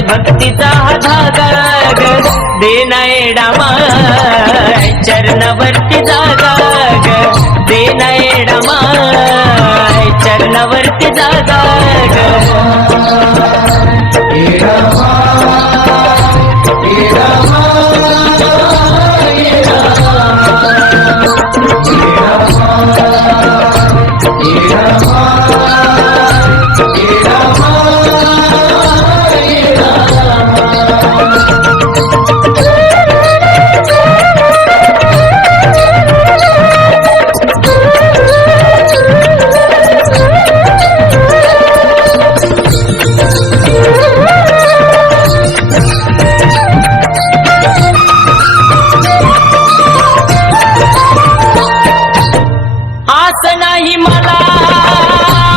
भक्तीचा धागा ग देना येडा माय चरणावरती जागा ग देना येडा माय चरणावरती जागा नाही मला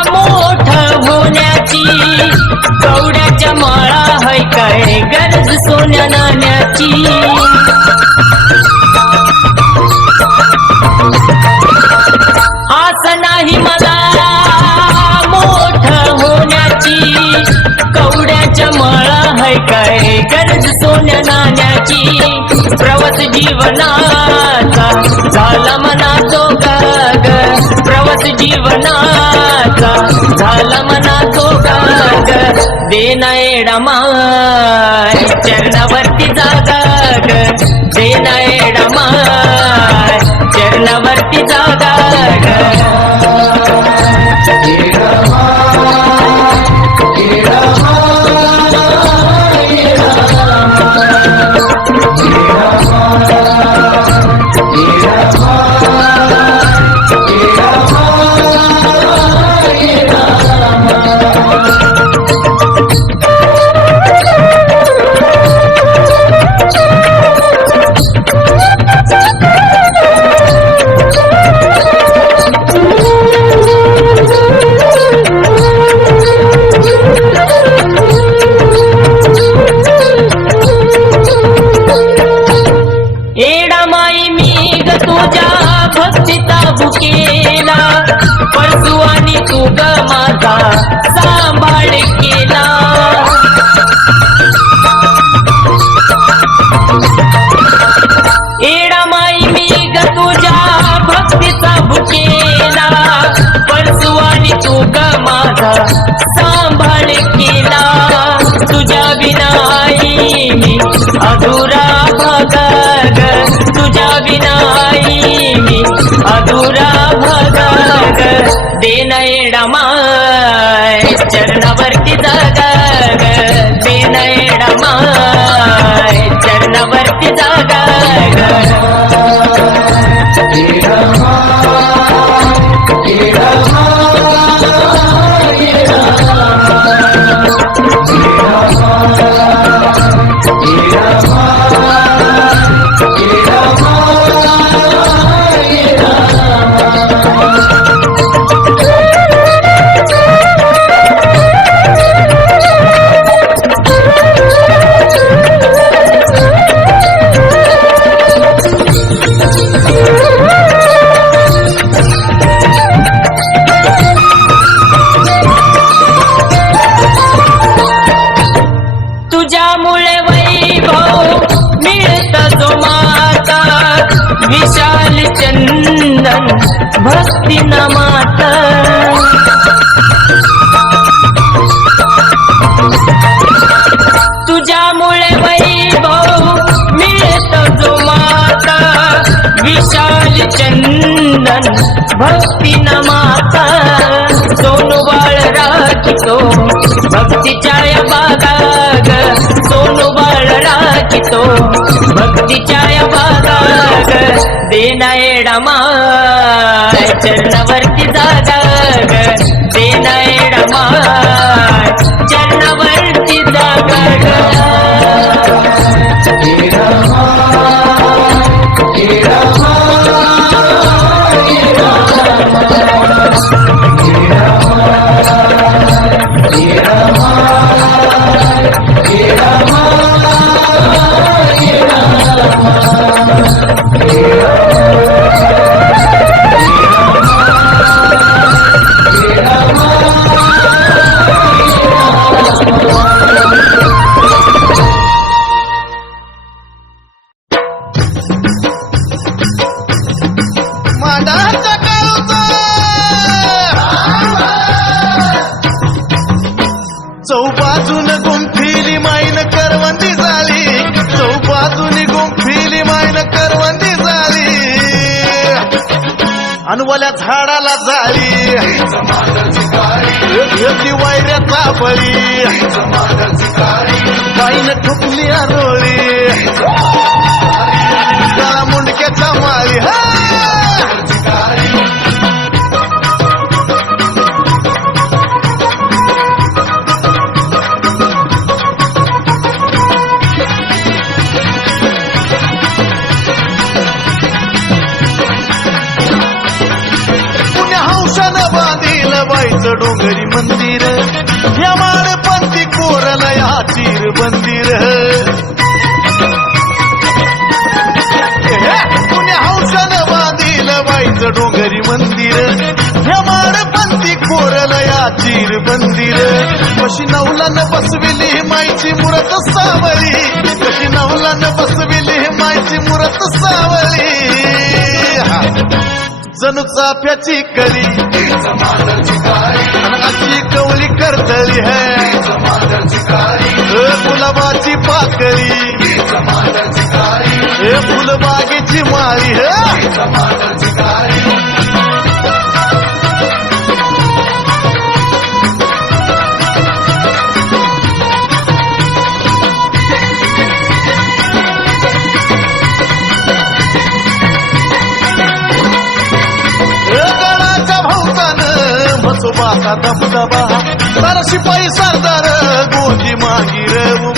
मोठ होण्याची कवड्याच्या माळा है काय गरज सोन्या नाण्याची आस नाही मला मोठ होण्याची कवड्याच्या माळा है काय गरज सोन्या नाण्याची प्रवास जीवनाचा झाला मना तो गाग प्रवास जीवनाचा झाला मना तो गाग देना येडा माय चरणावरती जागा ग देना येडा माय चरणावरती जागा केला परसू आणि तू ग माझा सांभाळ केला एडा माई मी ग तुझ्या भक्तीचा भुकेला परसू आणि तू ग माझा सांभाळ केला तुझ्या विनाई मी अधुरा भाग तुझ्या विनाई मी अधुरा भाग देना येडा माय चरणावरती जागा देना येडा माय चरणावरती जागा तुझ्यामुळे वैभव मिळत जो माता विशाल चंदन भक्ती नमात तुझ्यामुळे वैभव मिळत जो माता विशाल चंदन भक्ती नमाता सोनू बाळ राखितो भक्तीच्या या बागाग सोनू बाळ राखितो भक्तीच्या या बागाग देना येडा माय चरणावरती जागा देना येडा माय चरणावरती जागा मांडाच्या काळूचा चौबाजून गुंफिली माईन करवंदी झाली चौबाजूनी गुंफिली माईन करवंदी झाली अनवल्या झाडाला झाली घेतली वायऱ्याचा बळी बाईनं ठुकली आरोळी काळा मुंडक्याच्या माळी बाईचं डोंगरी मंदिर या माणपंथी कोरल या चिर मंदिर पुण्या हौशानं बांधील बाईचं डोंगरी मंदिर या माणपंथी कोरल या चिर मंदिर कशी नवलानं बसविली माईची मूर्त सावली कशी नवलानं बसविली माईची मूर्त सावली जणू चाफ्याची कली अशी कवली करतली है गुलाबाची पाकळी हे फुलबागेची माळी मसोबाचा दबदबा तर शिपाई सरदार गोदी मागीर